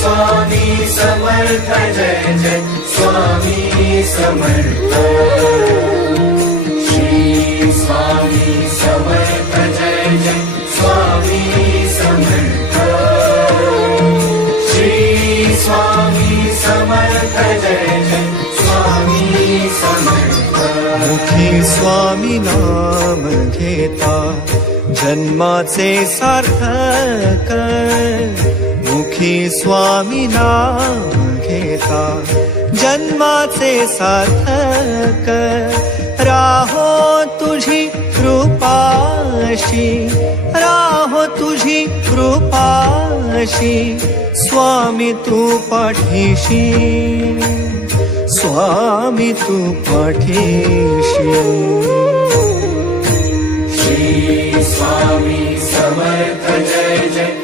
स्वामी समर्थ जय जय स्वामी समर्थ श्री स्वामी समर्थ जय जय स्वामी समर्थ श्री स्वामी समर्थ जय जय स्वामी समर्थ मुखी स्वामी नाम घेता जन्माचे सार्थक मुखी स्वामी नाम घेता जन्माचे सार्थक राहो तुझी कृपाशी राहो तुझी कृपाशी स्वामी तू पाठीशी स्वामी तू पाठीशी श्री स्वामी समर्थ जय जय